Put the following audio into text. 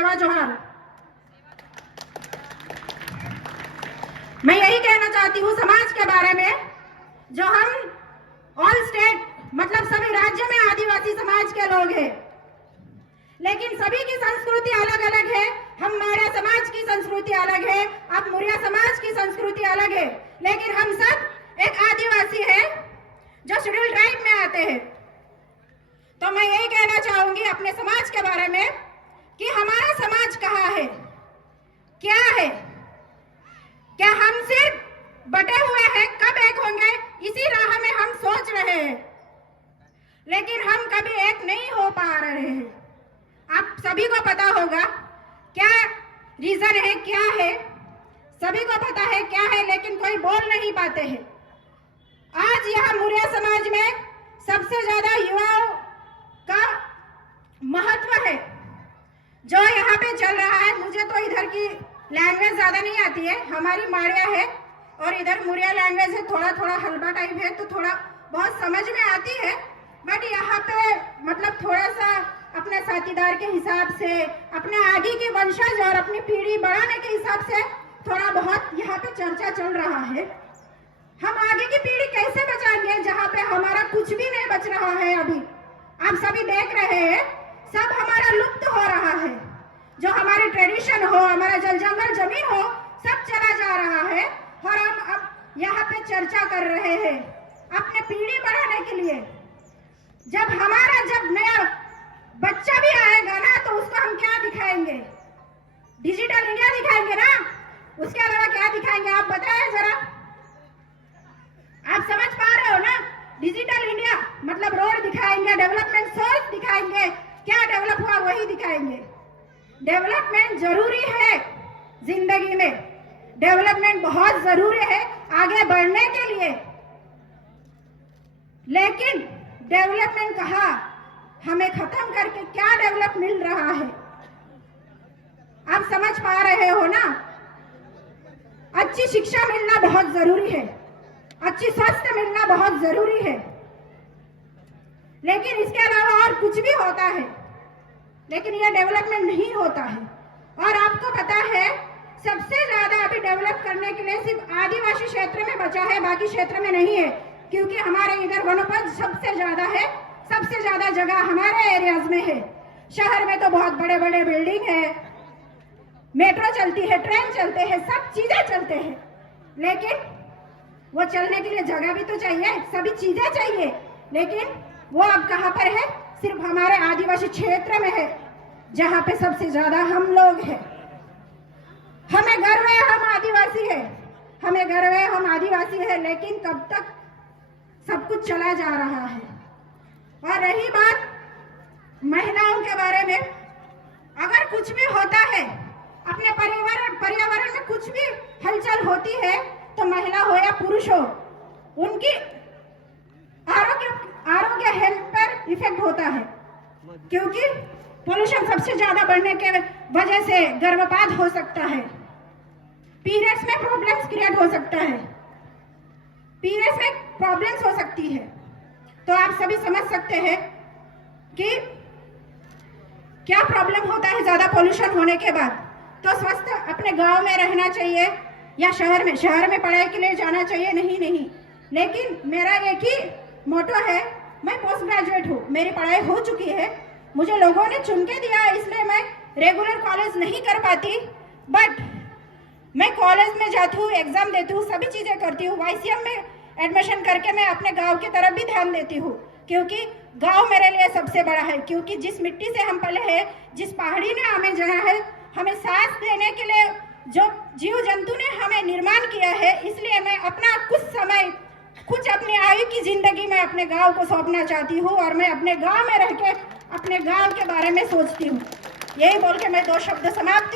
सेवा जोहार। मैं यही कहना चाहती हूँ समाज के बारे में, जो हम ऑल स्टेट मतलब सभी राज्य में आदिवासी समाज के लोग हैं, लेकिन सभी की संस्कृति अलग अलग है। हम माड़िया समाज की संस्कृति अलग है, अब मुरिया समाज की संस्कृति अलग है, लेकिन हम सब एक आदिवासी है जो शेड्यूल ट्राइब में आते हैं। तो मैं यही कहना चाहूंगी अपने समाज के बारे में कि हमारा समाज कहाँ है, क्या है, क्या हम सिर्फ बटे हुए हैं, कब एक होंगे इसी राह में हम सोच रहे हैं, लेकिन हम कभी एक नहीं हो पा रहे हैं। आप सभी को पता होगा क्या रीजन है, क्या है, सभी को पता है क्या है, लेकिन कोई बोल नहीं पाते हैं। आज यहाँ मुरिया समाज में सबसे ज्यादा युवाओं का महत्व है जो यहाँ पे चल रहा है। मुझे तो इधर की लैंग्वेज ज्यादा नहीं आती है, हमारी माड़िया है और इधर मुरिया लैंग्वेज है, थोड़ा थोड़ा हल्बा टाइप है, तो थोड़ा बहुत समझ में आती है। बट यहाँ पे मतलब थोड़ा सा अपने साथीदार के हिसाब से, अपने आगे के वंशज और अपनी पीढ़ी बढ़ाने के हिसाब से थोड़ा बहुत यहाँ पे चर्चा चल रहा है। हम आगे की पीढ़ी कैसे बचाएंगे जहाँ पे हमारा कुछ भी नहीं बच रहा है। अभी आप सभी देख रहे हैं, सब हमारा लुप्त हो रहा है। जो हमारे ट्रेडिशन हो, हमारा जल जंगल जमीन हो, सब चला जा रहा है। और हम अब यहाँ पे चर्चा कर रहे हैं अपने पीढ़ी बढ़ाने के लिए। जब नया बच्चा भी आएगा ना, तो उसको हम क्या दिखाएंगे? डिजिटल इंडिया दिखाएंगे ना, उसके अलावा क्या दिखाएंगे आप बताएं जरा। आप समझ पा रहे हो ना? डिजिटल इंडिया मतलब रोड दिखाएंगे, डेवलपमेंट सोर्स दिखाएंगे, क्या डेवलप हुआ वही दिखाएंगे। डेवलपमेंट जरूरी है जिंदगी में, डेवलपमेंट बहुत जरूरी है आगे बढ़ने के लिए, लेकिन डेवलपमेंट कहा हमें खत्म करके क्या डेवलप मिल रहा है? आप समझ पा रहे हो ना? अच्छी शिक्षा मिलना बहुत जरूरी है, अच्छी स्वास्थ्य मिलना बहुत जरूरी है, लेकिन इसके अलावा और कुछ भी होता है, लेकिन यह डेवलपमेंट नहीं होता है। और आपको पता है सबसे ज्यादा अभी डेवलप करने के लिए सिर्फ आदिवासी क्षेत्र में बचा है, बाकी क्षेत्र में नहीं है, क्योंकि हमारे इधर वनोपज सबसे ज्यादा है, सबसे ज्यादा जगह हमारे एरियाज में है। शहर में तो बहुत बड़े बड़े बिल्डिंग है, मेट्रो चलती है, ट्रेन चलते हैं, सब चीजें चलते हैं, लेकिन वो चलने के लिए जगह भी तो चाहिए, सभी चीजें चाहिए, लेकिन वो अब कहाँ पर है? सिर्फ हमारे आदिवासी क्षेत्र में है, जहाँ पे सबसे ज्यादा हम लोग हैं। हमें गर्व है हम आदिवासी है, हमें गर्व है हम आदिवासी है, लेकिन कब तक सब कुछ चला जा रहा है। और रही बात महिलाओं के बारे में, अगर कुछ भी होता है अपने पर्यावरण में कुछ भी हलचल होती है, तो महिला हो या पुरुष हो, उनकी आरोग्य हेल्थ पर इफेक्ट होता है, क्योंकि पोल्यूशन सबसे ज्यादा बढ़ने के वजह से गर्भपात हो सकता है, पीरियड्स में प्रॉब्लम्स क्रिएट हो सकता है, पीरियड्स में प्रॉब्लम्स हो सकती है। तो आप सभी समझ सकते हैं कि क्या प्रॉब्लम होता है ज्यादा पोल्यूशन होने के बाद। तो स्वस्थ अपने गांव में रहना चाहिए या शहर में पढ़ाई के लिए जाना चाहिए, नहीं, लेकिन मेरा एक ही मोटो है, मैं पोस्ट ग्रेजुएट हूँ, मेरी पढ़ाई हो चुकी है, मुझे लोगों ने चुन के दिया, इसलिए मैं रेगुलर कॉलेज नहीं कर पाती, बट मैं कॉलेज में जाती हूँ, एग्जाम देती हूँ, सभी चीजें करती हूँ। YCM में एडमिशन करके मैं अपने गांव की तरफ भी ध्यान देती हूँ, क्योंकि गांव मेरे लिए सबसे बड़ा है, क्योंकि जिस मिट्टी से हम पले हैं, जिस पहाड़ी ने हमें जना है, हमें सांस लेने के लिए जो जीव जंतु ने हमें निर्माण किया है, इसलिए मैं अपना कुछ अपनी आयु की जिंदगी में अपने गांव को सौंपना चाहती हूँ, और मैं अपने गांव में रह के अपने गांव के बारे में सोचती हूँ। यही बोल के मैं 2 शब्द समाप्त